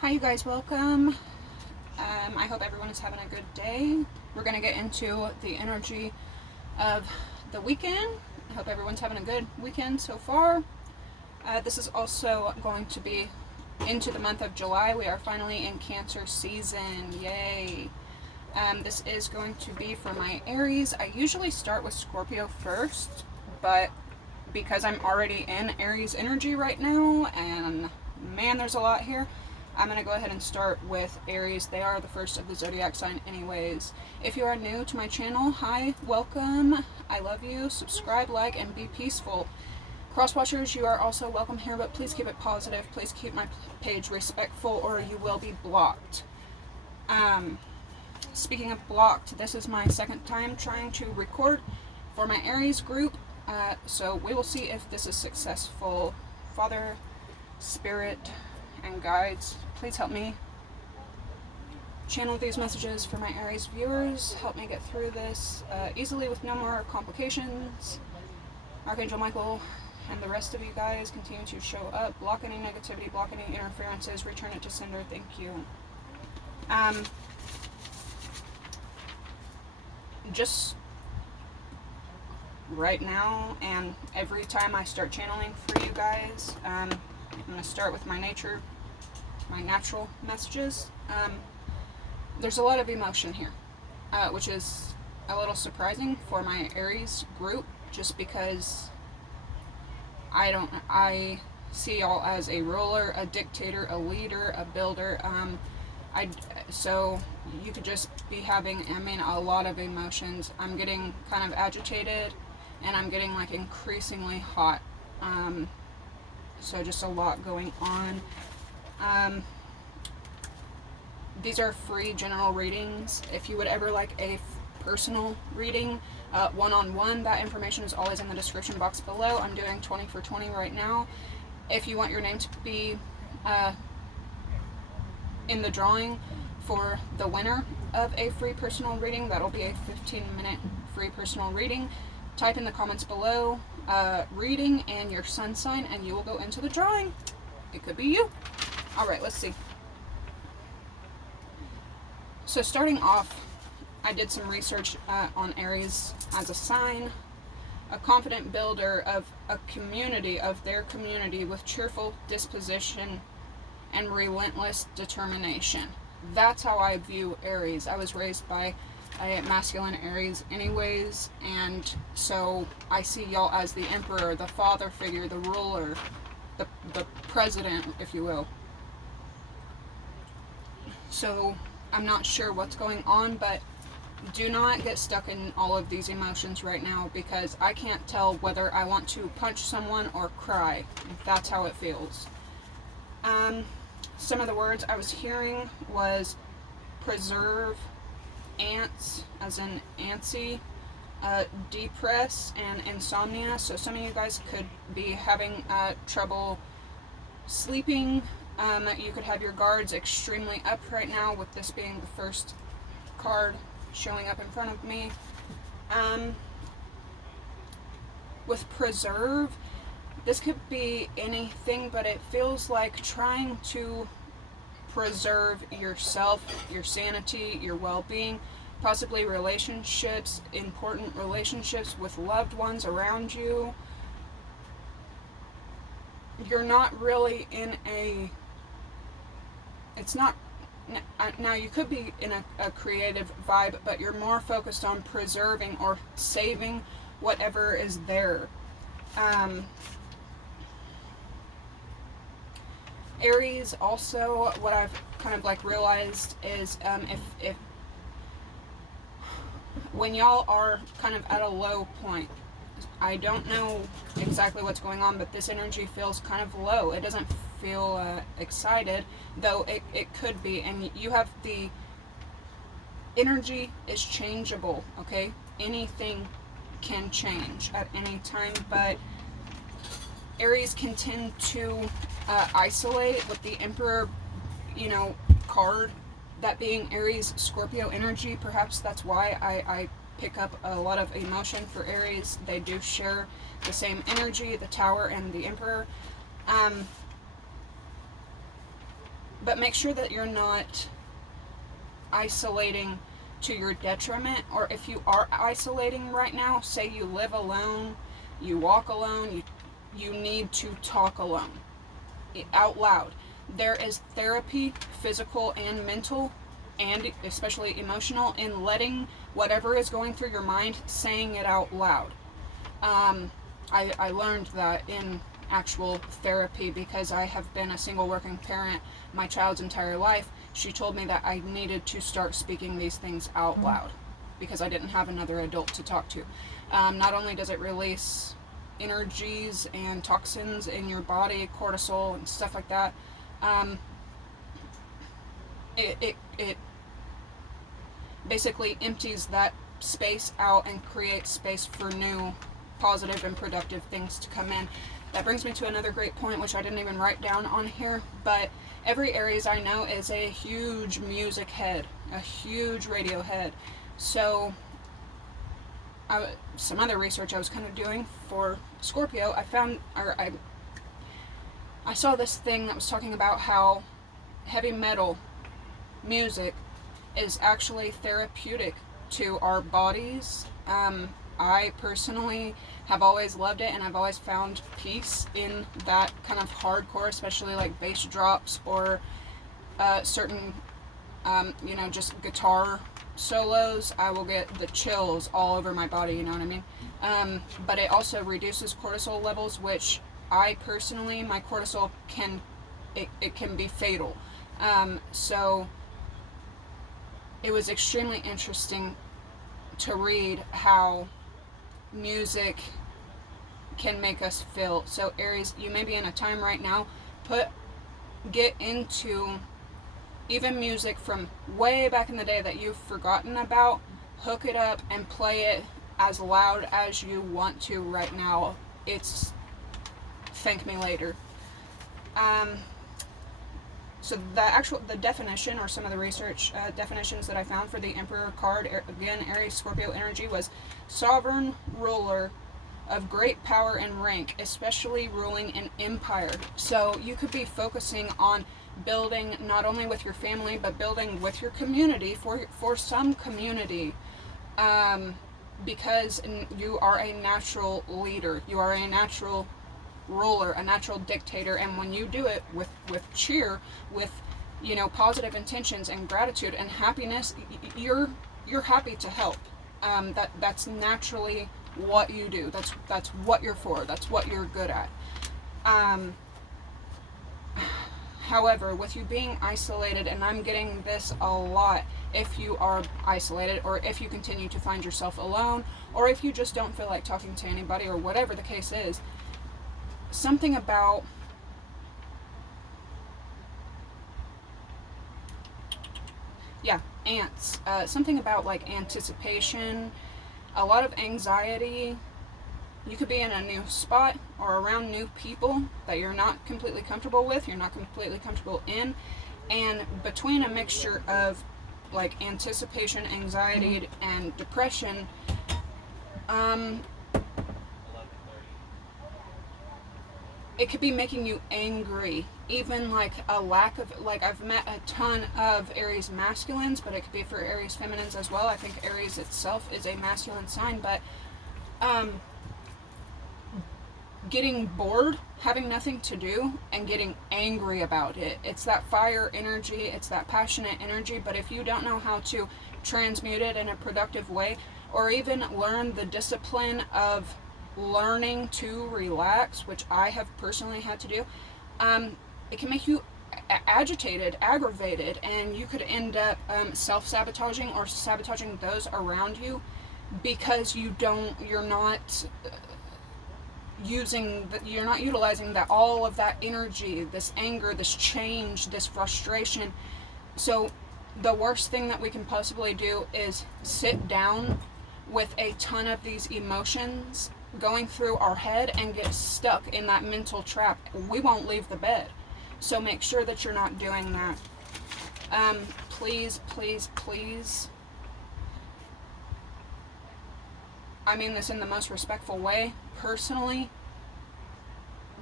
Hi, you guys, welcome. I hope everyone is having a good day. We're going to get into the energy of the weekend. I hope everyone's having a good weekend so far. This is also going to be into the month of July. We are finally in Cancer season. Yay! This is going to be for my Aries. I usually start with Scorpio first, but because I'm already in Aries energy right now, and man, there's a lot here, I'm going to go ahead and start with Aries. They are the first of the zodiac sign anyways. If you are new to my channel, hi, welcome. I love you. Subscribe, like, and be peaceful. Cross-watchers, you are also welcome here, but please keep it positive. Please keep my page respectful or you will be blocked. Speaking of blocked, this is my second time trying to record for my Aries group. So we will see if this is successful. Father, Spirit, and guides, please help me channel these messages for my Aries viewers. Help me get through this easily with no more complications. Archangel Michael and the rest of you guys continue to show up. Block any negativity, block any interferences, return it to sender. Thank you. Just right now and every time I start channeling for you guys, I'm going to start with my natural messages. There's a lot of emotion here, which is a little surprising for my Aries group, just because I see y'all as a ruler, a dictator, a leader, a builder. So you could just be having, a lot of emotions. I'm getting kind of agitated, and I'm getting like increasingly hot. So just a lot going on. These are free general readings. If you would ever like a personal reading, one-on-one, that information is always in the description box below. I'm doing 20 for 20 right now. If you want your name to be in the drawing for the winner of a free personal reading, that'll be a 15-minute free personal reading. Type in the comments below reading and your sun sign, and you will go into the drawing. It could be you. Alright, let's see. So starting off, I did some research on Aries as a sign. A confident builder of a community, of their community, with cheerful disposition and relentless determination. That's how I view Aries. I was raised by a masculine Aries anyways, and so I see y'all as the emperor, the father figure, the ruler, the president, if you will. So I'm not sure what's going on, but do not get stuck in all of these emotions right now, because I can't tell whether I want to punch someone or cry. That's how it feels. Some of the words I was hearing was preserve, ants, as in antsy, depress, and insomnia. So some of you guys could be having trouble sleeping. You could have your guards extremely up right now, with this being the first card showing up in front of me. With preserve, this could be anything, but it feels like trying to preserve yourself, your sanity, your well-being, possibly relationships, important relationships with loved ones around you. You're not really in a, it's not, now you could be in a creative vibe, but you're more focused on preserving or saving whatever is there. Aries, also, what I've kind of like realized is if when y'all are kind of at a low point, I don't know exactly what's going on, but this energy feels kind of low. It doesn't feel excited, though it could be, and you have the energy is changeable, okay? Anything can change at any time, but Aries can tend to isolate with the Emperor, card, that being Aries Scorpio energy. Perhaps that's why I pick up a lot of emotion for Aries. They do share the same energy, the Tower and the Emperor. But make sure that you're not isolating to your detriment, or if you are isolating right now, say you live alone, you walk alone, you need to talk alone out loud. There is therapy, physical and mental, and especially emotional, in letting whatever is going through your mind, saying it out loud. I learned that in actual therapy because I have been a single working parent my child's entire life. She told me that I needed to start speaking these things out loud because I didn't have another adult to talk to. Not only does it release energies and toxins in your body, cortisol and stuff like that, it basically empties that space out and creates space for new positive and productive things to come in. That brings me to another great point, which I didn't even write down on here, but every Aries I know is a huge music head, a huge radio head. So some other research I was kind of doing for Scorpio, I saw this thing that was talking about how heavy metal music is actually therapeutic to our bodies. I personally have always loved it, and I've always found peace in that kind of hardcore, especially like bass drops or certain, just guitar solos. I will get the chills all over my body, you know what I mean? But it also reduces cortisol levels, which I personally, my cortisol can be fatal. So it was extremely interesting to read how music can make us feel. So Aries, you may be in a time right now, get into even music from way back in the day that you've forgotten about, hook it up and play it as loud as you want to right now. It's thank me later. So the definition, or some of the research definitions that I found for the Emperor card, again, Aries Scorpio energy, was sovereign ruler of great power and rank, especially ruling an empire. So you could be focusing on building not only with your family, but building with your community, for some community, because you are a natural leader. You are a natural ruler, a natural dictator, and when you do it with cheer, with positive intentions and gratitude and happiness, you're happy to help. That's naturally what you do. That's what you're for. That's what you're good at. However, with you being isolated, and I'm getting this a lot, if you are isolated, or if you continue to find yourself alone, or if you just don't feel like talking to anybody, or whatever the case is, something about ants. Something about like anticipation, a lot of anxiety. You could be in a new spot or around new people that you're not completely comfortable with, you're not completely comfortable in, and between a mixture of like anticipation, anxiety, and depression, it could be making you angry. Even like a lack of, like, I've met a ton of Aries masculines, but it could be for Aries feminines as well. I think Aries itself is a masculine sign, but getting bored, having nothing to do, and getting angry about it. It's that fire energy, it's that passionate energy, but if you don't know how to transmute it in a productive way, or even learn the discipline of learning to relax, which I have personally had to do, it can make you agitated, aggravated, and you could end up self-sabotaging or sabotaging those around you because you're not utilizing that, all of that energy, this anger, this change, this frustration. So the worst thing that we can possibly do is sit down with a ton of these emotions going through our head and get stuck in that mental trap. We won't leave the bed. So make sure that you're not doing that. Please, please, please, I mean this in the most respectful way, personally,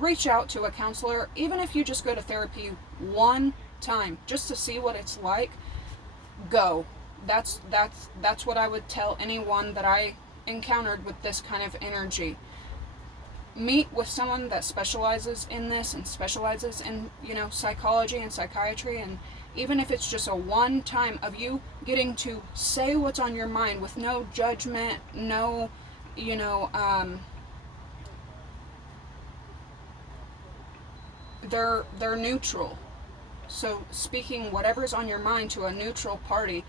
reach out to a counselor. Even if you just go to therapy one time just to see what it's like, go. That's what I would tell anyone that I encountered with this kind of energy. Meet with someone that specializes in this and specializes in, psychology and psychiatry, and even if it's just a one time of you getting to say what's on your mind with no judgment, no, they're neutral. So speaking whatever's on your mind to a neutral party,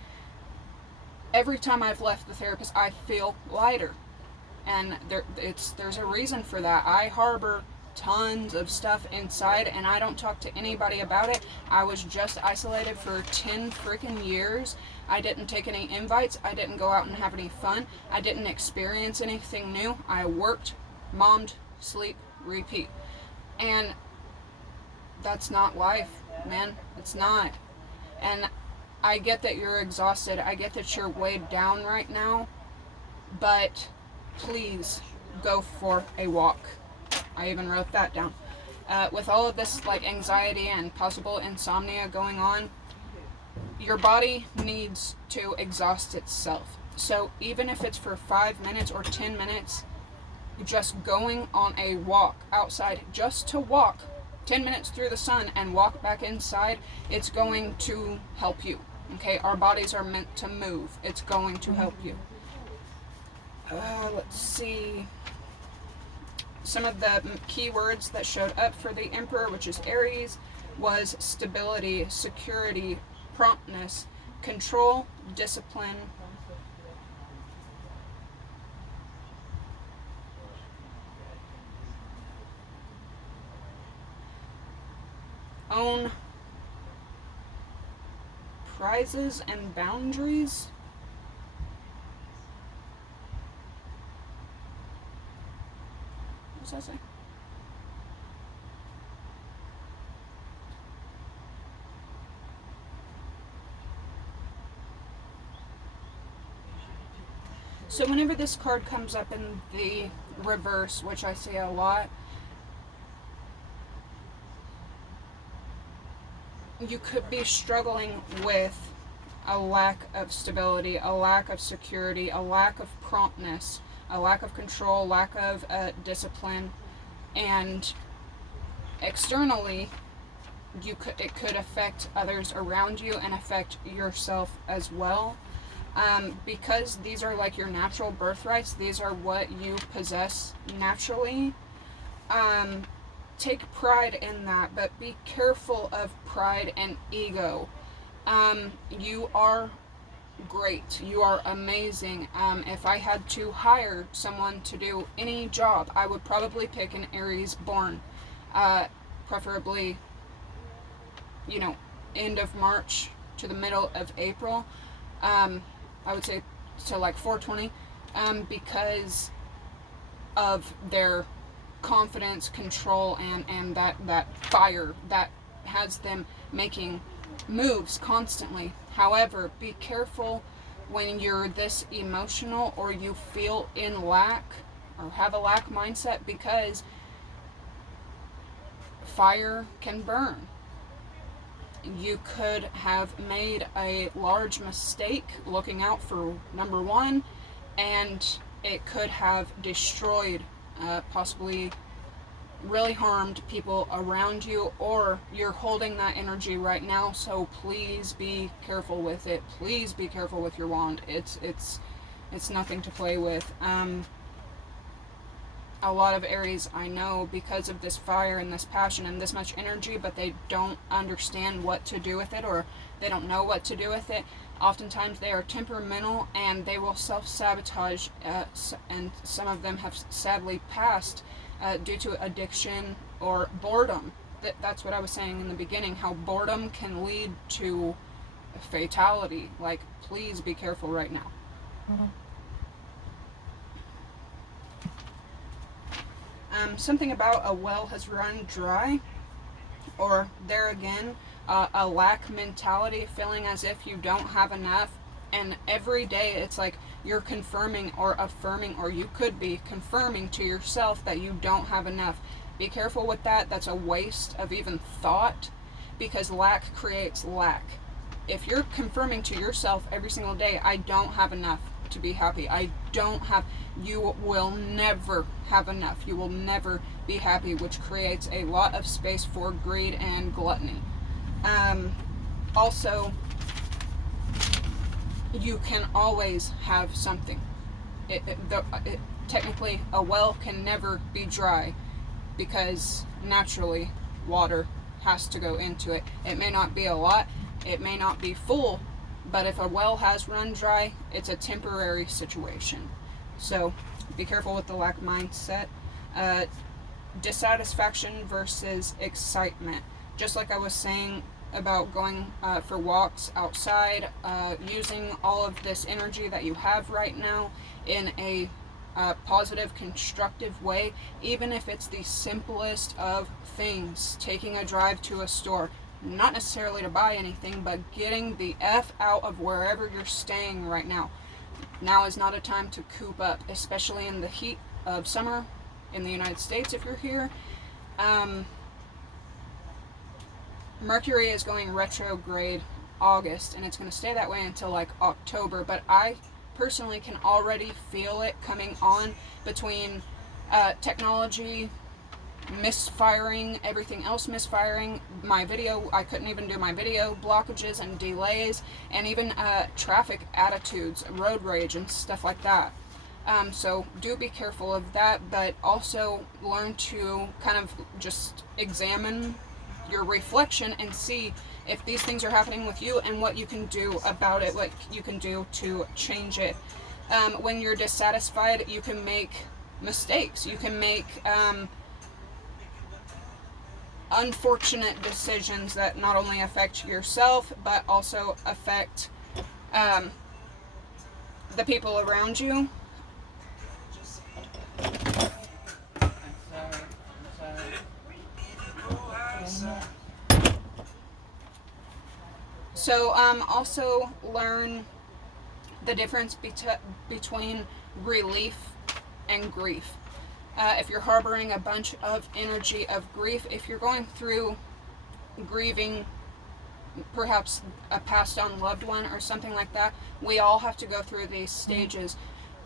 every time I've left the therapist, I feel lighter. And there's a reason for that. I harbor tons of stuff inside, and I don't talk to anybody about it. I was just isolated for 10 freaking years. I didn't take any invites. I didn't go out and have any fun. I didn't experience anything new. I worked, mommed, sleep, repeat. And that's not life, man. It's not. And I get that you're exhausted. I get that you're weighed down right now. But please go for a walk. I even wrote that down. With all of this anxiety and possible insomnia going on, your body needs to exhaust itself. So even if it's for 5 minutes or 10 minutes, just going on a walk outside, just to walk 10 minutes through the sun and walk back inside, it's going to help you. Okay, our bodies are meant to move. It's going to help you. Let's see. Some of the keywords that showed up for the Emperor, which is Aries, was stability, security, promptness, control, discipline, own prizes and boundaries. What does that say? So whenever this card comes up in the reverse, which I see a lot, you could be struggling with a lack of stability, a lack of security, a lack of promptness, a lack of control, lack of discipline, and externally, it could affect others around you and affect yourself as well. Because these are like your natural birthrights, these are what you possess naturally. Take pride in that, but be careful of pride and ego. You are great. You are amazing. If I had to hire someone to do any job, I would probably pick an Aries born. Preferably, end of March to the middle of April. I would say to 420, because of their confidence, control, and that fire that has them making moves constantly. However, be careful when you're this emotional or you feel in lack or have a lack mindset, because fire can burn. You could have made a large mistake looking out for number one, and it could have destroyed, possibly really harmed people around you, or you're holding that energy right now. So please be careful with it. Please be careful with your wand. It's nothing to play with. A lot of Aries, I know, because of this fire and this passion and this much energy, but they don't understand what to do with it, or they don't know what to do with it. Oftentimes they are temperamental and they will self-sabotage, and some of them have sadly passed due to addiction or boredom. That's what I was saying in the beginning, how boredom can lead to fatality. Please be careful right now. Mm-hmm. Something about a well has run dry, or there again, a lack mentality, feeling as if you don't have enough. And every day it's like you're confirming or affirming, or you could be confirming to yourself that you don't have enough. Be careful with that. That's a waste of even thought, because lack creates lack. If you're confirming to yourself every single day, I don't have enough to be happy, you will never have enough. You will never be happy, which creates a lot of space for greed and gluttony. Also, you can always have something. Technically, a well can never be dry because naturally water has to go into it. It may not be a lot, it may not be full, but if a well has run dry, it's a temporary situation. So be careful with the lack mindset. Dissatisfaction versus excitement. Just like I was saying about going for walks outside, using all of this energy that you have right now in a positive, constructive way, even if it's the simplest of things. Taking a drive to a store, not necessarily to buy anything, but getting the F out of wherever you're staying right now. Now is not a time to coop up, especially in the heat of summer in the United States if you're here. Mercury is going retrograde August, and it's going to stay that way until like October, but I personally can already feel it coming on between technology misfiring, everything else misfiring, I couldn't even do my video, blockages and delays, and even traffic attitudes, road rage and stuff like that. So do be careful of that, but also learn to kind of just examine your reflection and see if these things are happening with you and what you can do about it, what you can do to change it. When you're dissatisfied, you can make mistakes. You can make unfortunate decisions that not only affect yourself, but also affect the people around you. So also learn the difference between relief and grief. If you're harboring a bunch of energy of grief, if you're going through grieving perhaps a passed on loved one or something like that, we all have to go through these stages.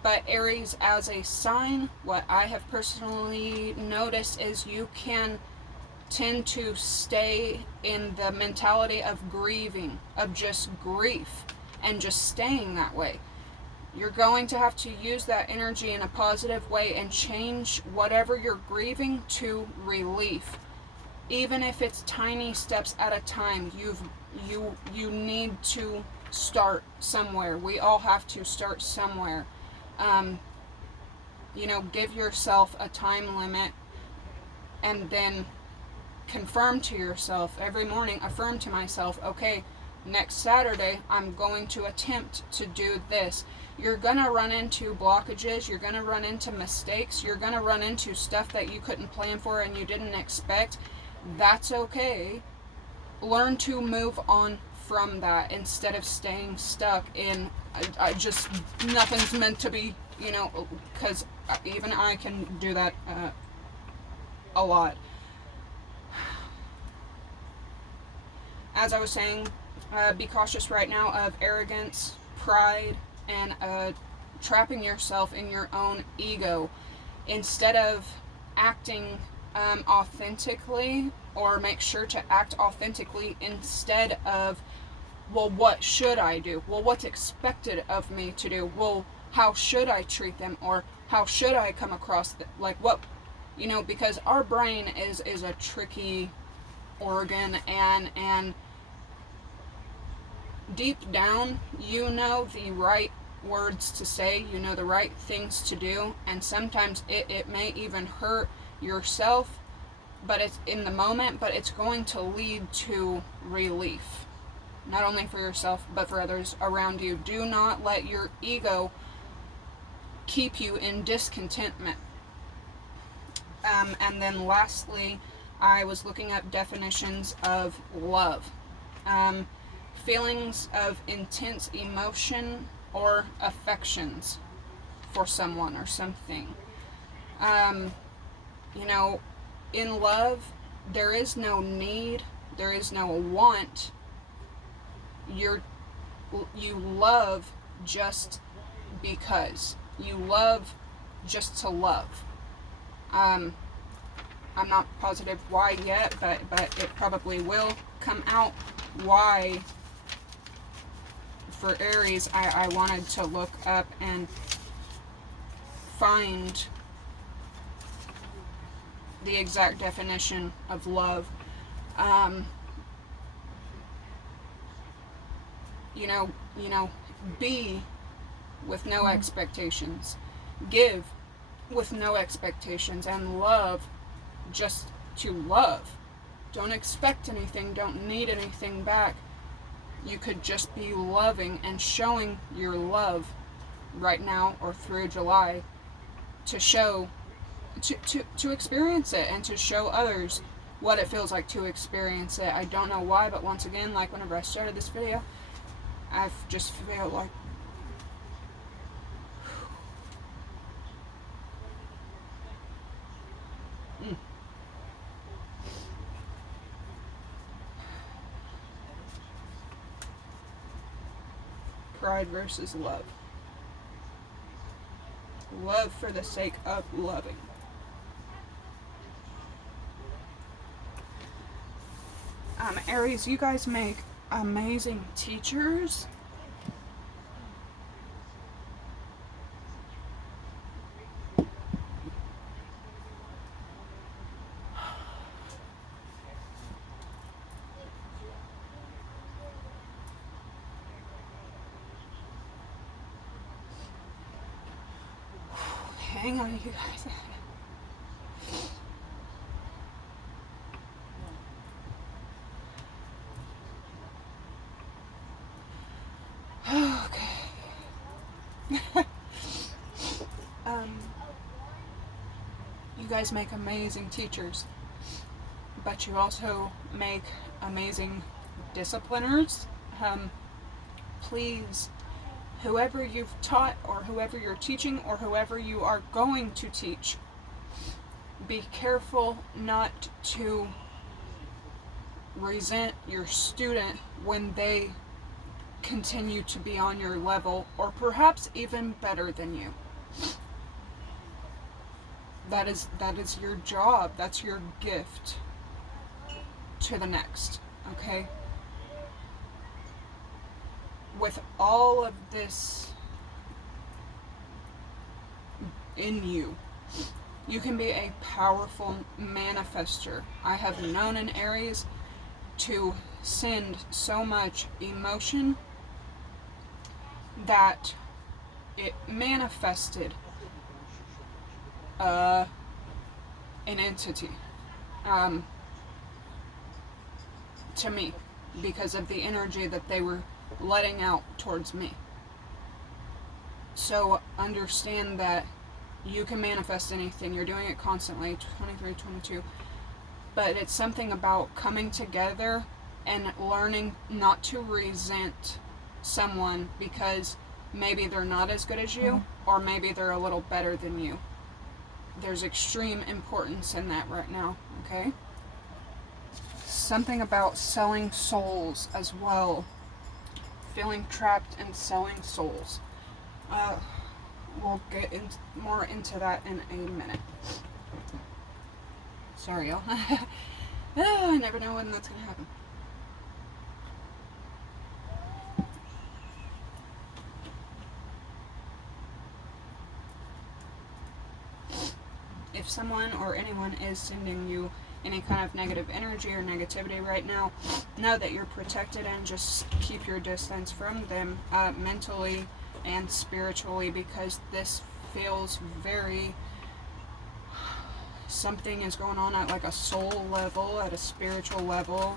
But Aries as a sign, what I have personally noticed is you can tend to stay in the mentality of grieving, of just grief, and just staying that way. You're going to have to use that energy in a positive way and change whatever you're grieving to relief. Even if it's tiny steps at a time, you need to start somewhere. We all have to start somewhere. Give yourself a time limit and then confirm to yourself every morning, affirm to myself, okay, next Saturday I'm going to attempt to do this. You're gonna run into blockages, you're gonna run into mistakes, you're gonna run into stuff that you couldn't plan for and you didn't expect. That's okay. Learn to move on from that instead of staying stuck in I just nothing's meant to be, because even I can do that a lot. As I was saying, be cautious right now of arrogance, pride, and trapping yourself in your own ego. Instead of acting authentically, or make sure to act authentically instead of, well, what should I do? Well, what's expected of me to do? Well, how should I treat them? Or how should I come across because our brain is a tricky organ, and deep down, you know the right words to say, you know the right things to do, and sometimes it may even hurt yourself, but it's in the moment, but it's going to lead to relief, not only for yourself, but for others around you. Do not let your ego keep you in discontentment. And then lastly, I was looking up definitions of love. Feelings of intense emotion or affections for someone or something. In love, there is no need, There is no want. You love just because. You love just to love. I'm not positive why yet, but it probably will come out why. For Aries, I wanted to look up and find the exact definition of love. You know, be with no expectations, give with no expectations, and love just to love. Don't expect anything, don't need anything back. You could just be loving and showing your love right now or through July to show, to experience it and to show others what it feels like to experience it. I don't know why, but once again, like whenever I started this video, I've just felt like pride versus love. Love for the sake of loving. Aries, you guys make amazing teachers. Hang on, you guys. Okay. You guys make amazing teachers, but you also make amazing discipliners. Please, whoever you've taught or whoever you're teaching or whoever you are going to teach, be careful not to resent your student when they continue to be on your level or perhaps even better than you. That is your job. That's your gift to the next, okay? With all of this in you, you can be a powerful manifester. I have known an Aries to send so much emotion that it manifested an entity to me because of the energy that they were letting out towards me. So understand that you can manifest anything. You're doing it constantly, 23, 22. But it's something about coming together and learning not to resent someone because maybe they're not as good as you, or maybe they're a little better than you. There's extreme importance in that right now, okay? Something about selling souls as well. Feeling trapped and selling souls. We'll get more into that in a minute. Sorry, y'all. I never know when that's going to happen. If someone or anyone is sending you any kind of negative energy or negativity right now, know that you're protected and just keep your distance from them mentally and spiritually, because this feels very... something is going on at like a soul level, at a spiritual level.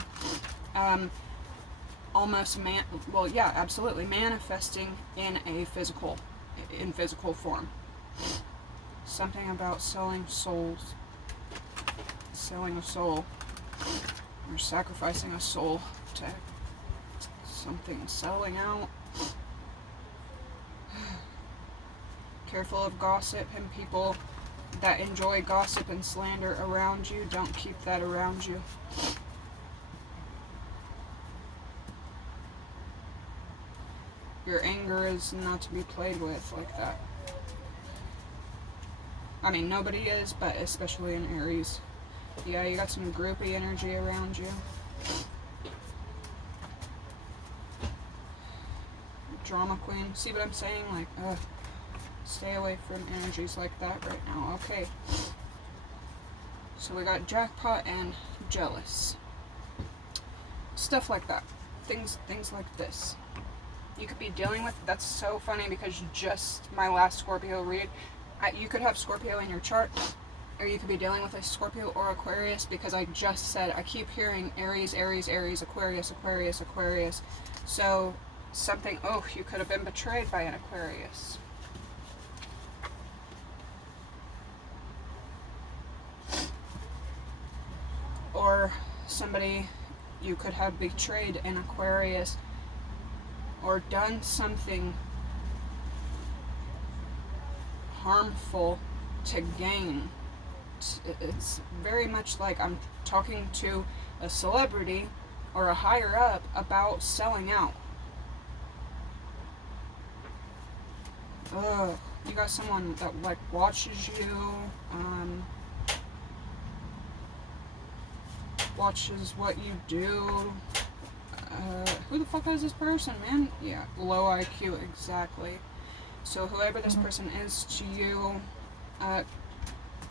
Almost absolutely manifesting in physical form. Something about selling souls. Selling a soul. Or sacrificing a soul to something. Selling out. Careful of gossip and people that enjoy gossip and slander around you. Don't keep that around you. Your anger is not to be played with like that. I mean, nobody is, but especially in Aries. Yeah, you got some groupie energy around you. Drama queen. See what I'm saying? Like, stay away from energies like that right now. Okay. So we got jackpot and jealous. Stuff like that. Things like this. You could be dealing with, that's so funny because just my last Scorpio read, you could have Scorpio in your chart, or you could be dealing with a Scorpio or Aquarius, because I just said, I keep hearing Aries, Aries, Aries, Aquarius, Aquarius, Aquarius. So something, you could have been betrayed by an Aquarius. Or somebody, you could have betrayed an Aquarius or done something harmful to gain. It's very much like I'm talking to a celebrity or a higher up about selling out. You got someone that like watches you, watches what you do. Who the fuck is this person, man? Yeah, low IQ, exactly. So whoever this person is to you,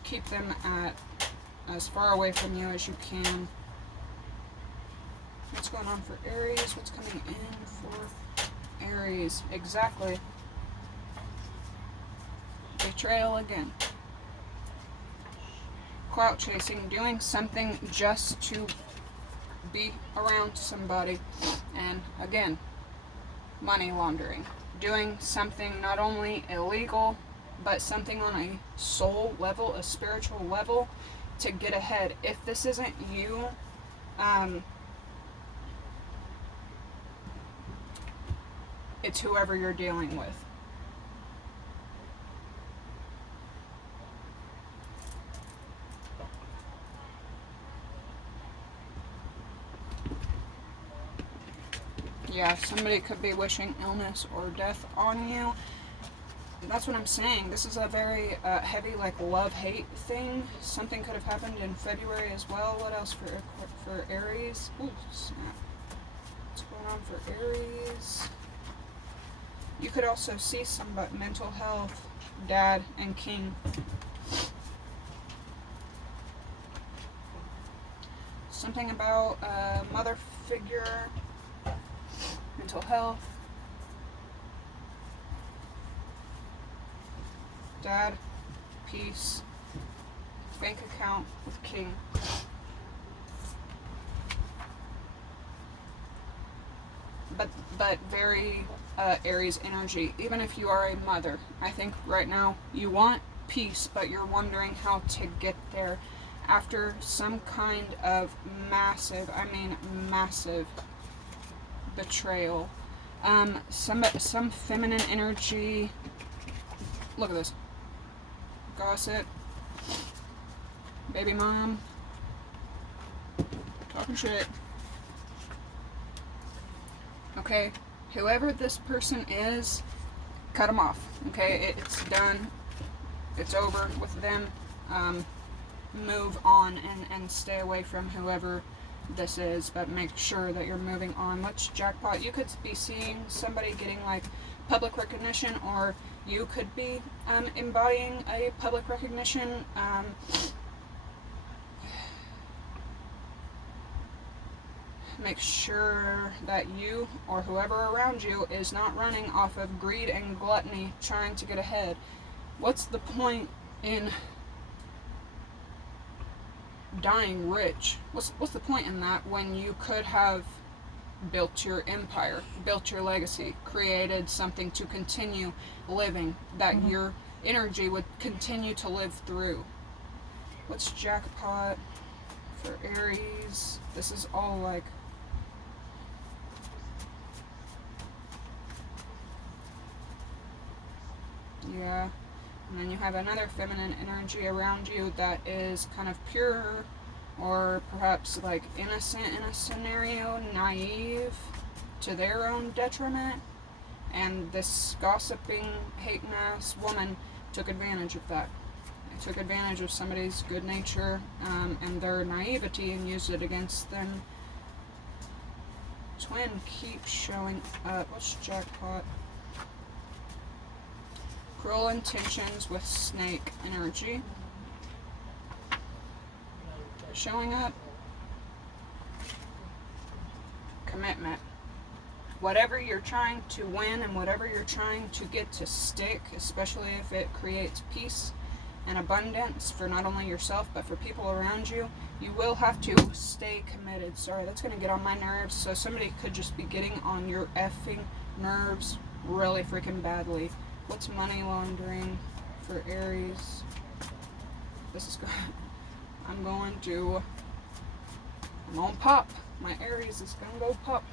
keep them at as far away from you as you can. What's going on for Aries? What's coming in for Aries? Exactly. Betrayal again. Clout chasing, doing something just to be around somebody. And again, money laundering. Doing something not only illegal, but something on a soul level, a spiritual level, to get ahead. If this isn't you, it's whoever you're dealing with. Yeah, somebody could be wishing illness or death on you. That's what I'm saying. This is a very heavy, like, love-hate thing. Something could have happened in February as well. What else for Aries? Ooh, snap. What's going on for Aries? You could also see somebody, mental health, dad, and king. Something about a mother figure, mental health, dad, peace, bank account with king. But very Aries energy. Even if you are a mother, I think right now you want peace, but you're wondering how to get there after some kind of massive, I mean massive betrayal. Some feminine energy. Look at this. Gossip. Baby mom. Talking shit. Okay, whoever this person is, cut them off. Okay, it's done. It's over with them. Move on and stay away from whoever this is, but make sure that you're moving on. Let's jackpot. You could be seeing somebody getting like public recognition, or you could be embodying a public recognition. Make sure that you or whoever around you is not running off of greed and gluttony trying to get ahead. What's the point in dying rich? What's the point in that when you could have built your empire, built your legacy, created something to continue living, that your energy would continue to live through? What's jackpot for Aries? This is all like yeah. And then you have another feminine energy around you that is kind of pure, or perhaps like innocent in a scenario, naive to their own detriment. And this gossiping, hating ass woman took advantage of that. They took advantage of somebody's good nature and their naivety and used it against them. Twin keeps showing up. What's jackpot? Cruel intentions with snake energy. Showing up. Commitment. Whatever you're trying to win and whatever you're trying to get to stick, especially if it creates peace and abundance for not only yourself but for people around you, you will have to stay committed. Sorry, that's going to get on my nerves. So somebody could just be getting on your effing nerves really freaking badly. What's money laundering for Aries? This is good. I'm going to pop. My Aries is going to go pop.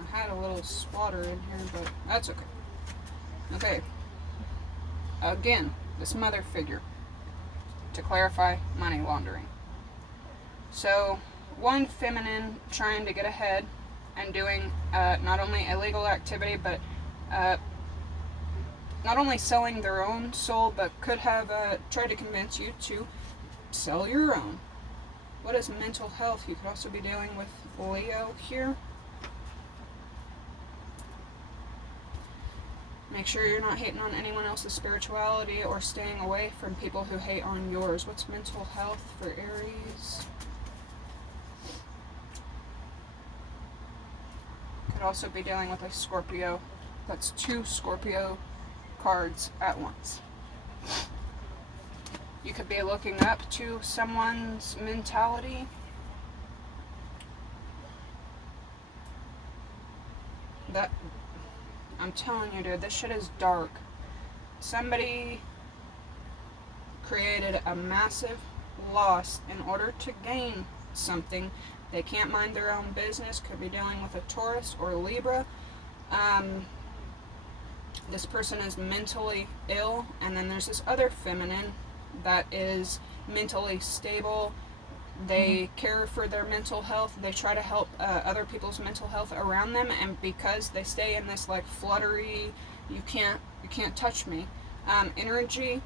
I had a little swatter in here, but that's okay. Okay. Again, this mother figure. To clarify, money laundering. So, one feminine trying to get ahead and doing not only illegal activity, but not only selling their own soul, but could have tried to convince you to sell your own. What is mental health? You could also be dealing with Leo here. Make sure you're not hating on anyone else's spirituality or staying away from people who hate on yours. What's mental health for Aries? Could also be dealing with a Scorpio. That's 2 Scorpio cards at once. You could be looking up to someone's mentality. That, I'm telling you, dude, this shit is dark. Somebody created a massive loss in order to gain something. They can't mind their own business. Could be dealing with a Taurus or a Libra. This person is mentally ill, and then there's this other feminine that is mentally stable. They care for their mental health. They try to help other people's mental health around them, and because they stay in this like fluttery, you can't touch me energy,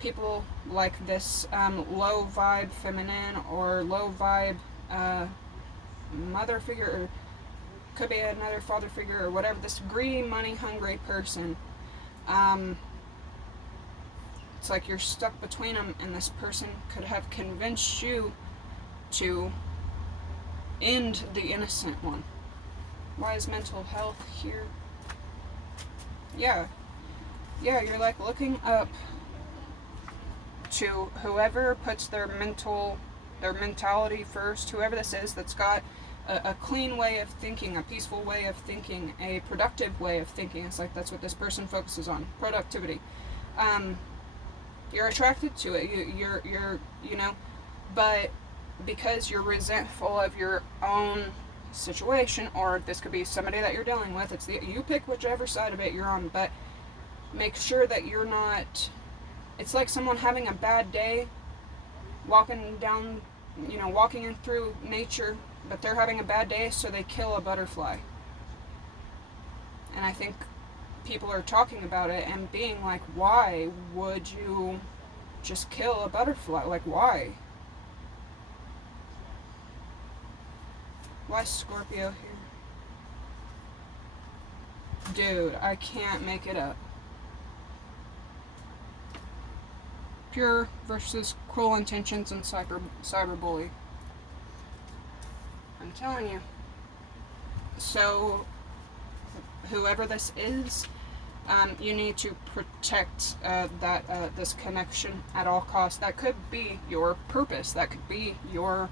people like this low vibe feminine or low vibe mother figure, or could be another father figure or whatever, this greedy, money hungry person. It's like you're stuck between them, and this person could have convinced you to end the innocent one. Why is mental health here? Yeah, you're like looking up to whoever puts their mentality first, whoever this is that's got a clean way of thinking, a peaceful way of thinking, a productive way of thinking. It's like that's what this person focuses on, productivity. You're attracted to it, you're you know, but because you're resentful of your own situation, or this could be somebody that you're dealing with, you pick whichever side of it you're on, but make sure that you're not, it's like someone having a bad day, walking in through nature, but they're having a bad day, so they kill a butterfly. And I think people are talking about it and being like, why would you just kill a butterfly? Like, why? Why Scorpio here? Dude, I can't make it up. Pure versus cruel intentions and cyberbully. I'm telling you. So, whoever this is, you need to protect this connection at all costs. That could be your purpose. That could be your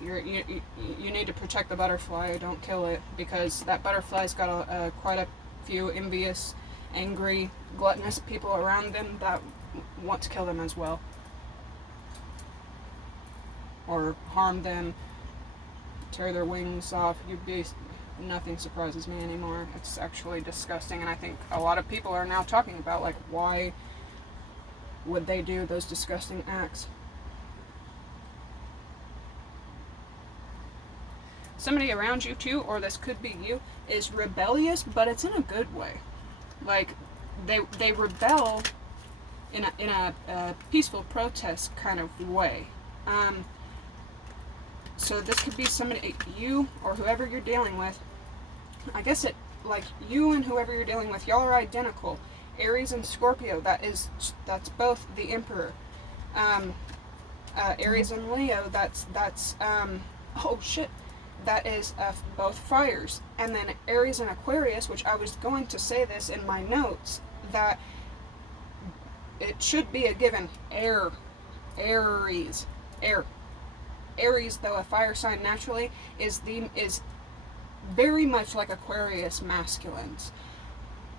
you need to protect the butterfly. Don't kill it, because that butterfly's got quite a few envious, angry, gluttonous people around them that want to kill them as well, or harm them, tear their wings off. Nothing surprises me anymore. It's actually disgusting, and I think a lot of people are now talking about like why would they do those disgusting acts. Somebody around you too, or this could be you, is rebellious, but it's in a good way. Like, they rebel in a peaceful protest kind of way. So this could be somebody, you or whoever you're dealing with. I guess it, like, you and whoever you're dealing with, y'all are identical. Aries and Scorpio, that's both the Emperor. Aries and Leo, that's oh shit, that is both fires. And then Aries and Aquarius, which I was going to say this in my notes, that it should be a given. Aries, though a fire sign naturally, is very much like Aquarius masculines.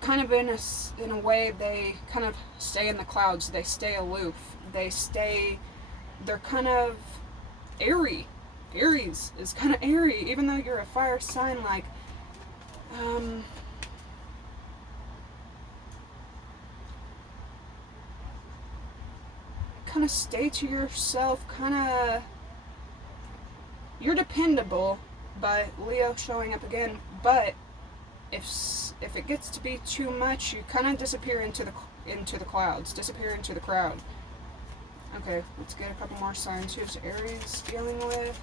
Kind of in a way, they kind of stay in the clouds. They stay aloof. They're kind of airy. Aries is kind of airy, even though you're a fire sign. Like, kind of stay to yourself. You're dependable. But Leo showing up again. But if it gets to be too much, you kind of disappear into the clouds, disappear into the crowd. Okay, let's get a couple more signs. Who's Aries dealing with?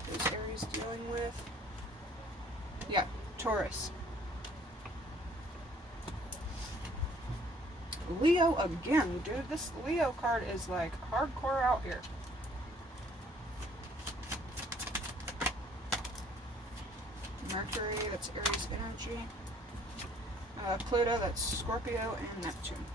Yeah, Taurus. Leo again, dude. This Leo card is like hardcore out here. Mercury, that's Aries energy. Pluto, that's Scorpio, and Neptune.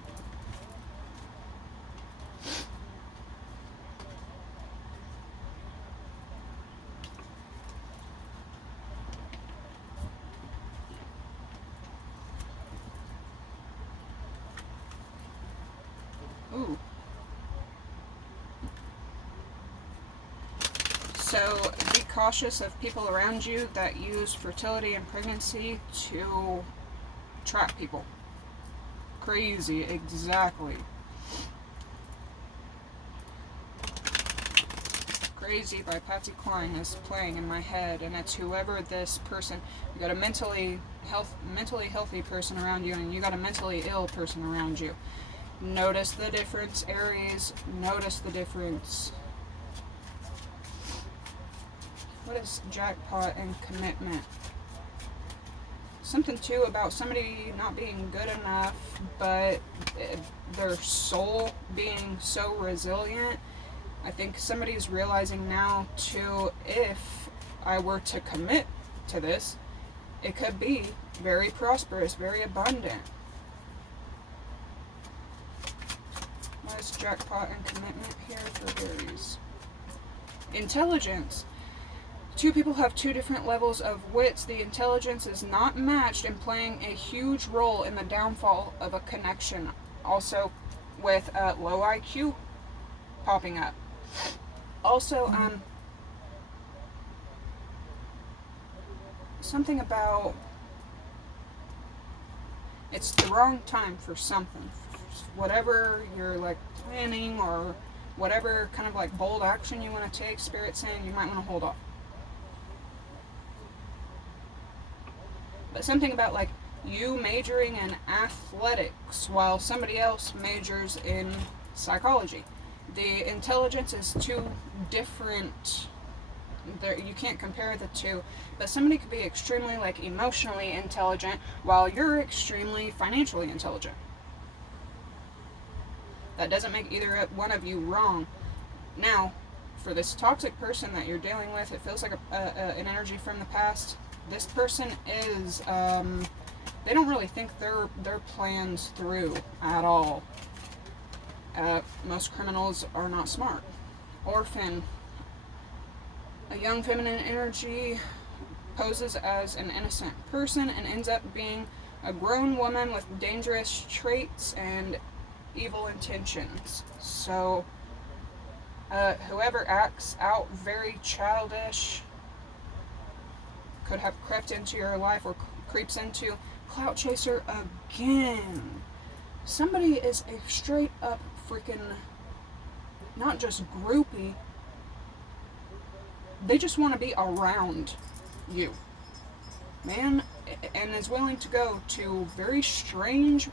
Ooh. So be cautious of people around you that use fertility and pregnancy to trap people. Crazy, exactly. Crazy by Patsy Cline is playing in my head, and it's whoever this person. You got a mentally healthy person around you, and you got a mentally ill person around you. Notice the difference, Aries. Notice the difference. What is jackpot and commitment? Something too about somebody not being good enough, but their soul being so resilient. I think somebody's realizing now too, if I were to commit to this, it could be very prosperous, very abundant. What is jackpot and commitment here for Aries? Intelligence. Two people have two different levels of wits. The intelligence is not matched and playing a huge role in the downfall of a connection. Also with low IQ popping up. Also, something about it's the wrong time for something. Whatever you're like planning or whatever kind of like bold action you want to take, Spirit saying you might want to hold off. But something about like you majoring in athletics while somebody else majors in psychology. The intelligence is too different. You can't compare the two. But somebody could be extremely like emotionally intelligent while you're extremely financially intelligent. That doesn't make either one of you wrong. Now, for this toxic person that you're dealing with, it feels like an energy from the past. This person is, they don't really think their plans through at all. Most criminals are not smart. Orphan. A young feminine energy poses as an innocent person and ends up being a grown woman with dangerous traits and evil intentions. So, whoever acts out very childish could have crept into your life or creeps into. Clout chaser again. Somebody is a straight up freaking not just groupie, they just want to be around you, man, and is willing to go to very strange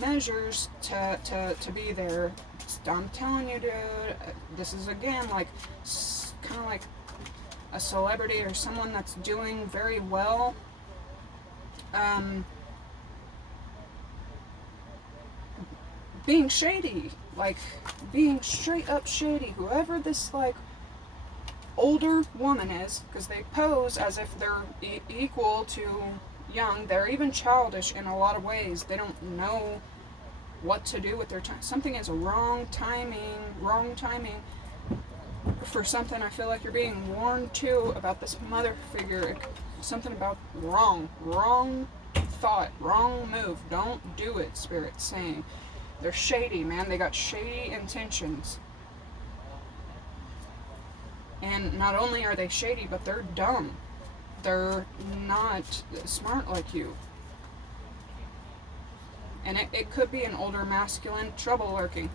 measures to be there. I'm telling you, dude, this is again like kind of like a celebrity or someone that's doing very well. Being shady, like being straight up shady. Whoever this like older woman is, because they pose as if they're equal to young. They're even childish in a lot of ways. They don't know what to do with their time. Something is wrong timing for something. I feel like you're being warned too about this mother figure. Something about wrong thought, wrong move. Don't do it, Spirit's saying. They're shady, man. They got shady intentions. And not only are they shady, but they're dumb. They're not smart like you. And it could be an older masculine trouble lurking.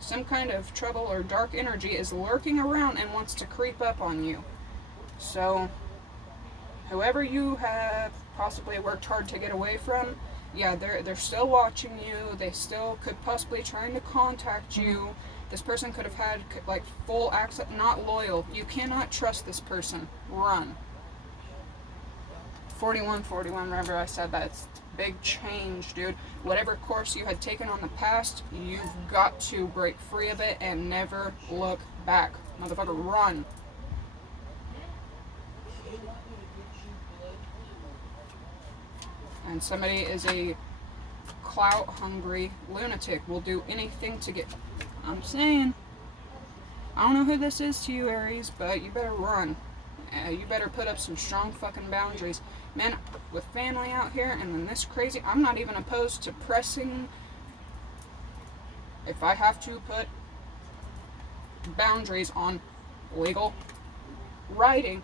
Some kind of trouble or dark energy is lurking around and wants to creep up on you. So, whoever you have possibly worked hard to get away from, yeah, they're still watching you. They still could possibly trying to contact you. This person could have had like full access, not loyal. You cannot trust this person. Run. 4141, remember I said that. It's big change, dude. Whatever course you had taken on the past, you've got to break free of it and never look back. Motherfucker, run. And somebody is a clout-hungry lunatic. Will do anything to get... I'm saying, I don't know who this is to you, Aries, but you better run. You better put up some strong fucking boundaries. Man, with family out here and then this crazy... I'm not even opposed to pressing... If I have to put boundaries on legal writing...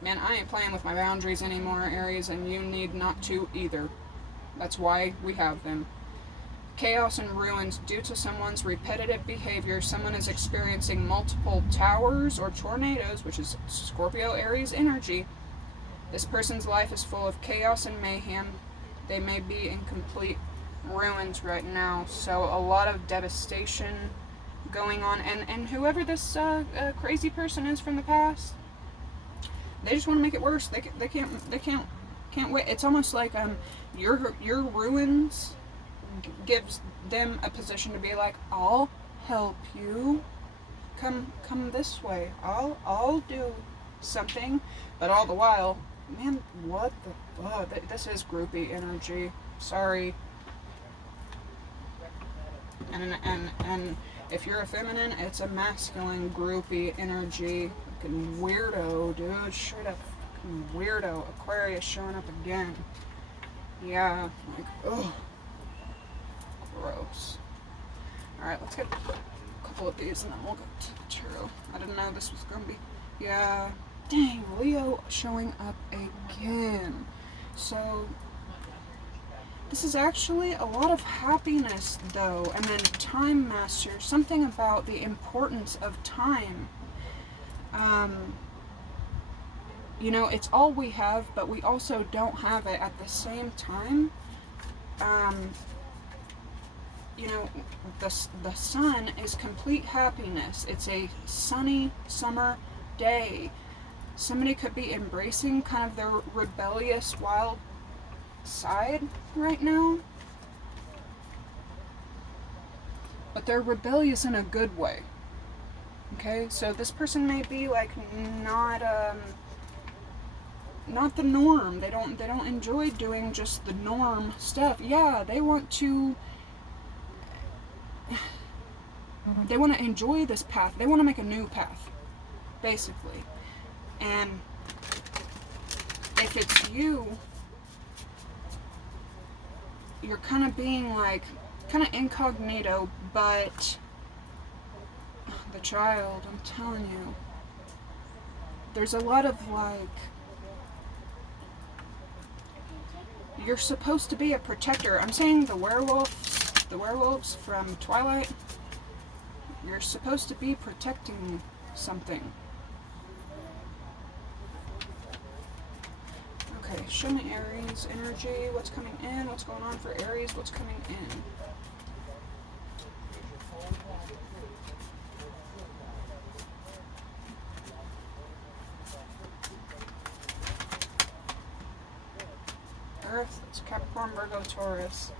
Man, I ain't playing with my boundaries anymore, Aries, and you need not to either. That's why we have them. Chaos and ruins due to someone's repetitive behavior. Someone is experiencing multiple towers or tornadoes, which is Scorpio Aries energy. This person's life is full of chaos and mayhem. They may be in complete ruins right now. So a lot of devastation going on. And whoever this crazy person is from the past, they just want to make it worse. They can't wait. It's almost like your ruins gives them a position to be like, I'll help you. Come this way. I'll do something. But all the while, man, what the fuck? This is groupie energy. Sorry. And if you're a feminine, it's a masculine groupie energy. Fucking weirdo, dude. Straight up fucking weirdo. Aquarius showing up again. Yeah, like, ugh. Gross. Alright, let's get a couple of these and then we'll go to the tarot. I didn't know this was gonna be... Yeah. Dang, Leo showing up again. So, this is actually a lot of happiness, though. And then Time Master. Something about the importance of time. You know, it's all we have, but we also don't have it at the same time. You know, the sun is complete happiness. It's a sunny summer day. Somebody could be embracing kind of their rebellious, wild side right now. But they're rebellious in a good way. Okay, so this person may be like not the norm. They don't enjoy doing just the norm stuff. Yeah, they want to enjoy this path. They want to make a new path, basically. And if it's you, you're kind of being like kind of incognito, but the child, I'm telling you, there's a lot of like, you're supposed to be a protector. I'm saying the werewolves the werewolves from Twilight. You're supposed to be protecting something. Okay, show me Aries energy. What's coming in? What's going on for Aries? What's coming in? Earth, it's Capricorn, Virgo, Taurus.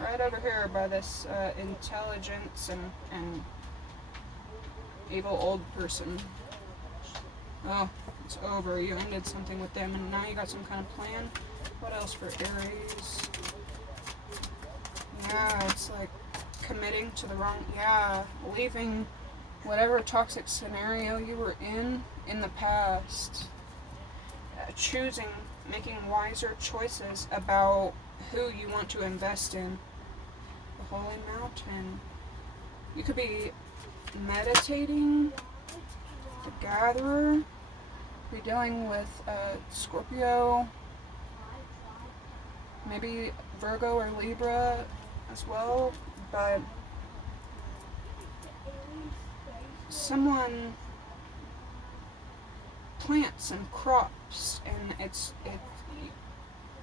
Right over here by this intelligence and evil old person. Oh, it's over. You ended something with them and now you got some kind of plan. What else for Aries? Yeah, it's like committing to the wrong, leaving whatever toxic scenario you were in the past. Choosing, making wiser choices about who you want to invest in. The Holy Mountain. You could be meditating. The Gatherer. Be dealing with Scorpio. Maybe Virgo or Libra as well. But someone plants and crops and it's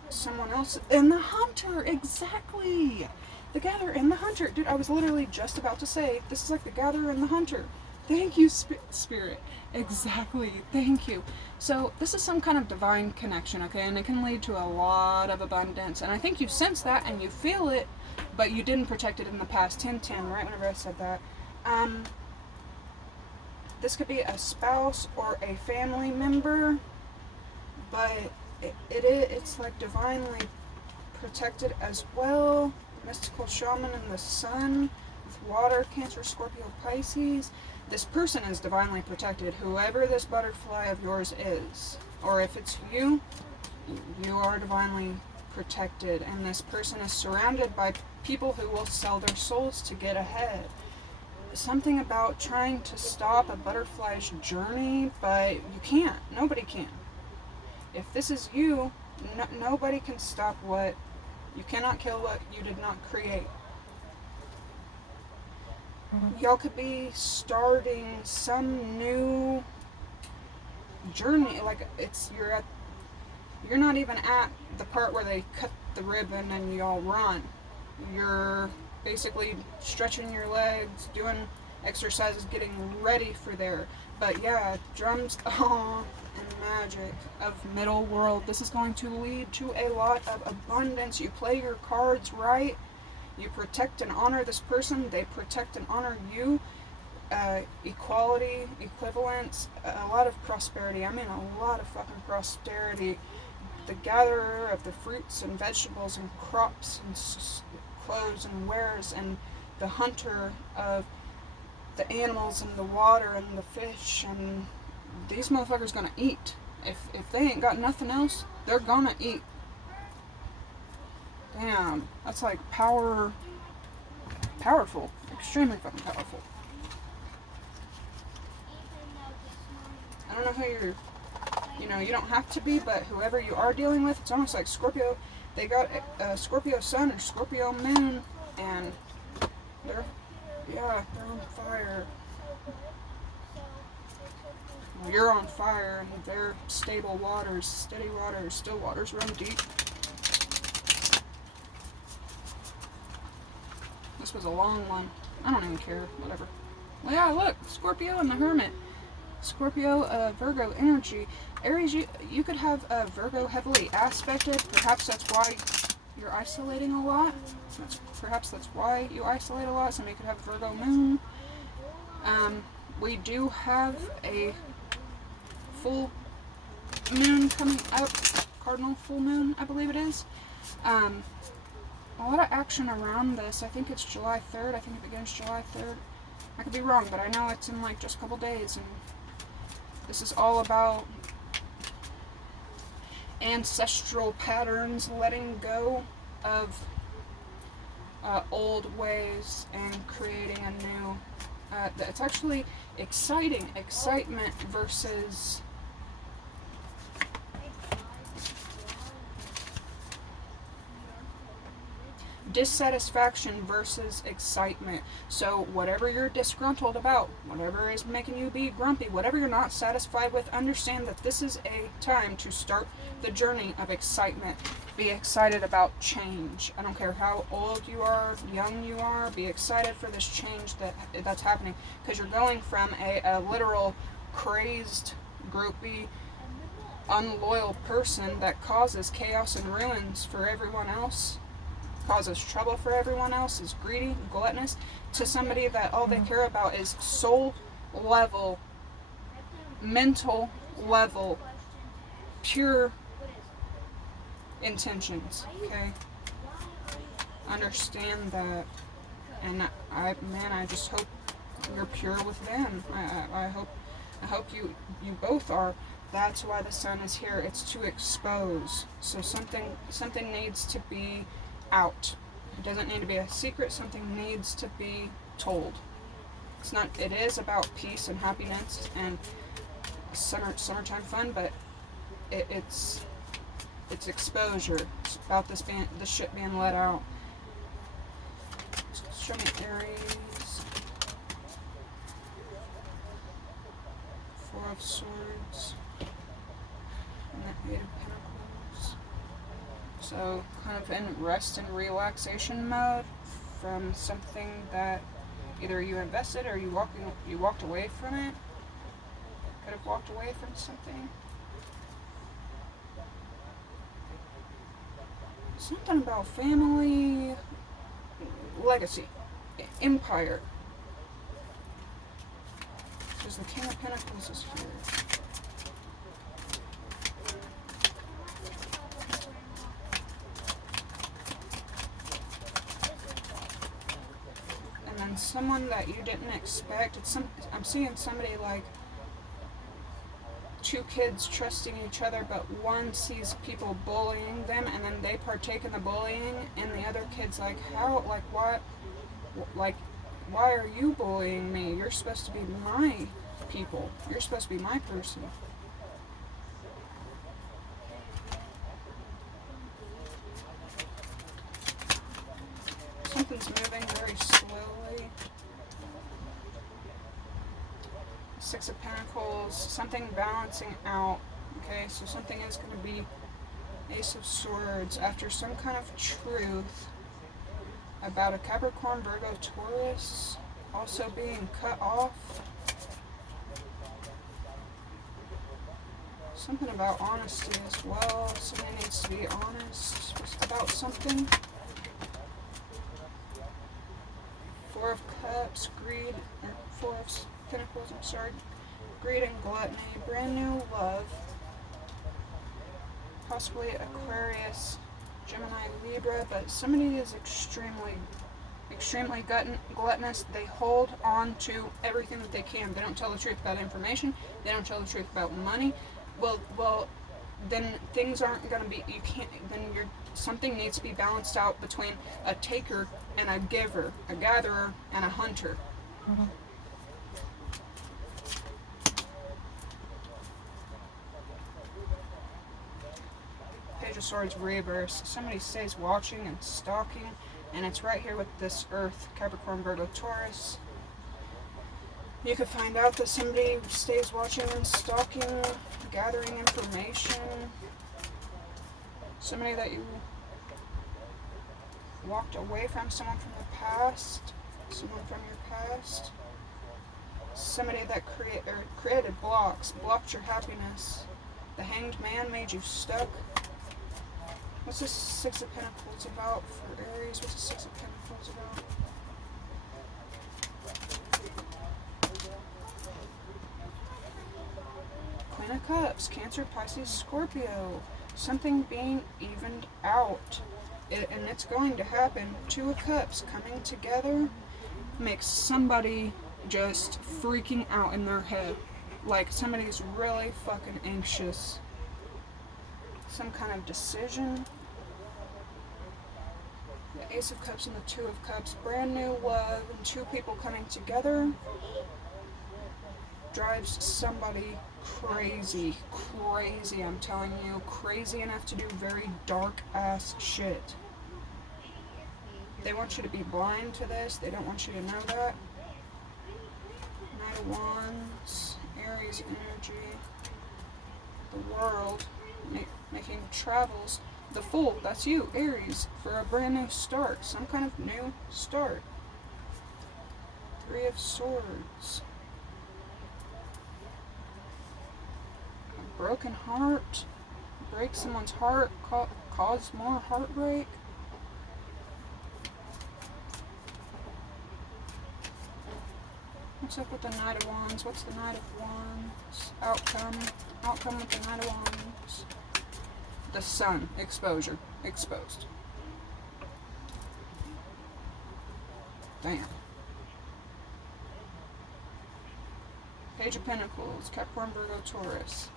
someone else. And the Hunter, exactly. The Gatherer and the Hunter. Dude, I was literally just about to say, this is like the Gatherer and the Hunter. Thank you, Spirit. Exactly. Thank you. So this is some kind of divine connection, okay? And it can lead to a lot of abundance. And I think you sense that and you feel it, but you didn't protect it in the past. 10-10, right whenever I said that. This could be a spouse or a family member, but it's like divinely protected as well. Mystical shaman and the sun with water, Cancer, Scorpio, Pisces. This person is divinely protected, whoever this butterfly of yours is. Or if it's you, you are divinely protected. And this person is surrounded by people who will sell their souls to get ahead. Something about trying to stop a butterfly's journey, but you can't. Nobody can. If this is you, nobody can stop what you cannot kill what you did not create. Y'all could be starting some new journey. Like you're not even at the part where they cut the ribbon and y'all run. You're basically stretching your legs, doing exercises, getting ready for there. But yeah, drums and magic of middle world. This is going to lead to a lot of abundance. You play your cards right. You protect and honor this person. They protect and honor you. Equality, equivalence, a lot of prosperity. I mean a lot of fucking prosperity. The gatherer of the fruits and vegetables and crops and clothes and wares, and the hunter of the animals and the water and the fish, and these motherfuckers gonna eat. If they ain't got nothing else, they're gonna eat. Damn, that's like powerful, extremely fucking powerful. I don't know who you don't have to be, but whoever you are dealing with, it's almost like Scorpio. They got a Scorpio sun and Scorpio moon, and they're on fire. You're on fire, and they're stable waters, steady waters, still waters run deep. This was a long one. I don't even care, whatever. Well, yeah, look, Scorpio and the Hermit. Scorpio, Virgo energy. Aries, you could have Virgo heavily aspected. Perhaps that's why you're isolating a lot. Perhaps that's why you isolate a lot. Somebody could have Virgo moon. We do have a full moon coming up. Cardinal full moon, I believe it is. A lot of action around this. I think it's July 3rd. I think it begins July 3rd. I could be wrong, but I know it's in like just a couple days. And this is all about ancestral patterns, letting go of old ways and creating a new. It's actually exciting. Excitement versus dissatisfaction versus excitement. So whatever you're disgruntled about, whatever is making you be grumpy, whatever you're not satisfied with, understand that this is a time to start the journey of excitement. Be excited about change. I don't care how old you are, young you are, be excited for this change that's happening, because you're going from a literal crazed, groupie, unloyal person that causes chaos and ruins for everyone else, causes trouble for everyone else, is greedy, gluttonous, to somebody that all they care about is soul level, mental level, pure intentions. Okay? Understand that. And I just hope you're pure with them. I hope you both are. That's why the sun is here. It's to expose. So something needs to be out. It doesn't need to be a secret. Something needs to be told. It is about peace and happiness and summertime fun, but it's exposure. It's about this shit being let out. Show me Aries. 4 of Swords. And that 8 of Pentacles. So, kind of in rest and relaxation mode from something that either you invested or you walked away from it. Could have walked away from something. Something about family, legacy, empire. Because the King of Pentacles is here. And then someone that you didn't expect. I'm seeing somebody like 2 kids trusting each other, but one sees people bullying them, and then they partake in the bullying, and the other kid's like, why are you bullying me? You're supposed to be my people. You're supposed to be my person. Something's moving very slowly. 6 of Pentacles, something balancing out. Okay, so something is going to be Ace of Swords after some kind of truth about a Capricorn, Virgo, Taurus also being cut off. Something about honesty as well. Somebody needs to be honest about something. 4 of Cups, greed, or 4 of Pentacles, I'm sorry. Greed and gluttony, brand new love. Possibly Aquarius, Gemini, Libra, but somebody is extremely gluttonous. They hold on to everything that they can. They don't tell the truth about information. They don't tell the truth about money. Well, then things aren't going to be, something needs to be balanced out between a taker and a giver, a gatherer and a hunter. Mm-hmm. Page of Swords reverse. Somebody stays watching and stalking, and it's right here with this Earth, Capricorn, Virgo, Taurus. You could find out that somebody stays watching and stalking, gathering information. Somebody that you walked away from, someone from the past, someone from your past. Somebody that created blocks, blocked your happiness. The Hanged Man made you stuck. What's this 6 of Pentacles about for Aries? What's the 6 of Pentacles about? Queen of Cups, Cancer, Pisces, Scorpio. Something being evened out. And it's going to happen. 2 of Cups coming together makes somebody just freaking out in their head. Like somebody's really fucking anxious. Some kind of decision. The Ace of Cups and the 2 of Cups. Brand new love and 2 people coming together drives somebody crazy, I'm telling you, crazy enough to do very dark ass shit. They want you to be blind to this. They don't want you to know that. Knight of Wands, Aries energy, the world, making travels. The Fool, that's you, Aries, for a brand new start, some kind of new start. Three of Swords. A broken heart, break someone's heart, cause more heartbreak. What's up with the Knight of Wands? What's the Knight of Wands? Outcome with the Knight of Wands. The Sun, exposure, exposed. Damn. Page of Pentacles, Capricorn, Virgo, Taurus.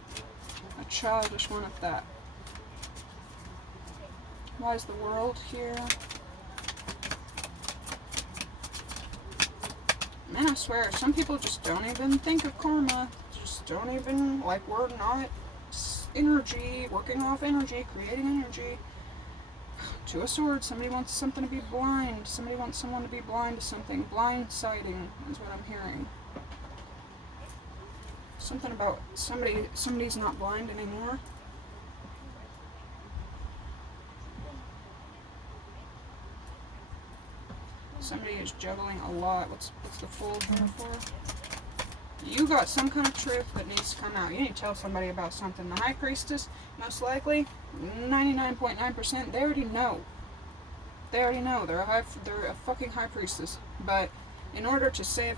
A childish one at that. Why is the World here? Man, I swear, some people just don't even think of karma. Just don't even, like, we're not energy, working off energy, creating energy. Two of Swords, somebody wants something to be blind. Somebody wants someone to be blind to something. Blindsiding is what I'm hearing. Something about somebody's not blind anymore. Somebody is juggling a lot. What's the Fool here for? You got some kind of truth that needs to come out. You need to tell somebody about something. The High Priestess, most likely, 99.9%, they already know. They already know. They're a fucking High Priestess. But in order to save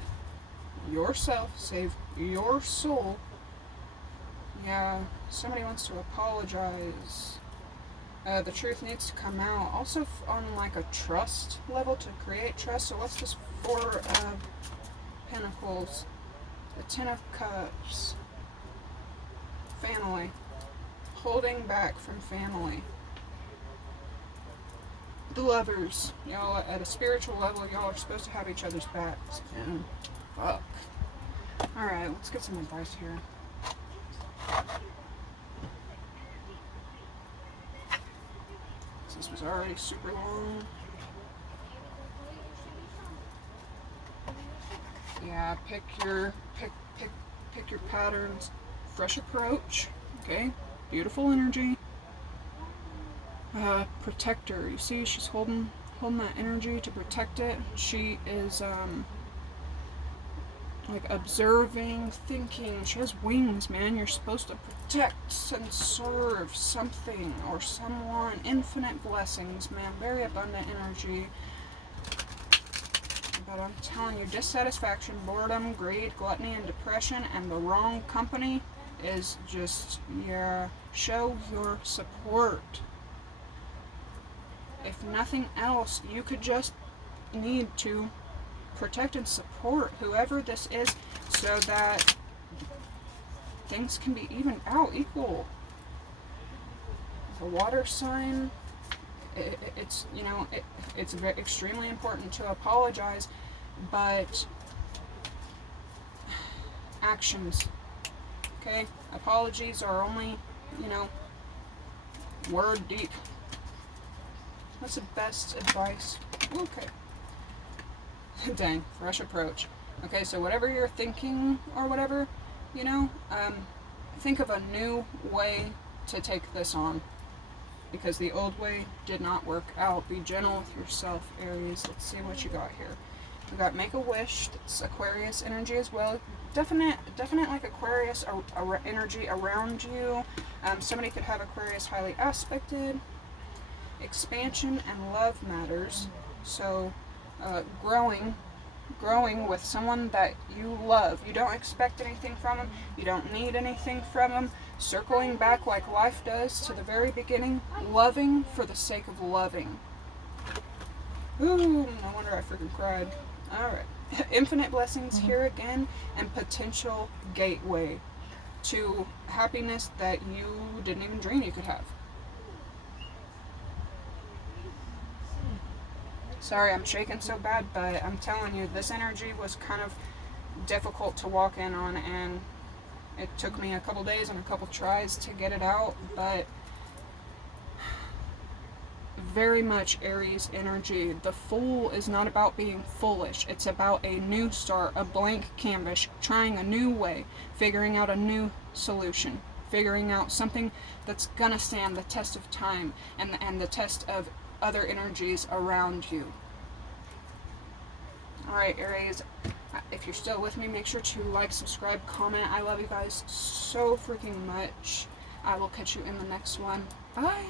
yourself, save your soul, yeah, somebody wants to apologize. The truth needs to come out. Also on like a trust level, to create trust. So what's this Four of Pentacles? The Ten of Cups. Family. Holding back from family. The Lovers. Y'all, at a spiritual level, y'all are supposed to have each other's backs. And fuck. Alright, let's get some advice here. This was already super long. Yeah, pick your patterns. Fresh approach. Okay, beautiful energy. Protector. You see, she's holding that energy to protect it. She is like observing, thinking. She has wings, man. You're supposed to protect and serve something or someone. Infinite blessings, man. Very abundant energy. But I'm telling you, dissatisfaction, boredom, greed, gluttony, and depression, and the wrong company is just, yeah, show your support. If nothing else, you could just need to protect and support whoever this is so that things can be evened out, equal. The water sign, it's, you know, it's very, extremely important to apologize, but actions, okay? Apologies are only, you know, word deep. What's the best advice? Okay. Dang, fresh approach. Okay, so whatever you're thinking or whatever, you know, think of a new way to take this on. Because the old way did not work out. Be gentle with yourself, Aries. Let's see what you got here. We got Make a Wish. That's Aquarius energy as well. Definite like Aquarius energy around you. Somebody could have Aquarius highly aspected. Expansion and love matters. So growing with someone that you love. You don't expect anything from them. You don't need anything from them. Circling back like life does to the very beginning. Loving for the sake of loving. Ooh, no wonder I freaking cried. Alright. Infinite blessings here again, and potential gateway to happiness that you didn't even dream you could have. Sorry, I'm shaking so bad, but I'm telling you, this energy was kind of difficult to walk in on, and it took me a couple days and a couple tries to get it out, but very much Aries energy. The Fool is not about being foolish. It's about a new start, a blank canvas, trying a new way, figuring out a new solution, figuring out something that's gonna stand the test of time and the test of other energies around you. Alright, Aries, if you're still with me, make sure to like, subscribe, comment. I love you guys so freaking much. I will catch you in the next one. Bye!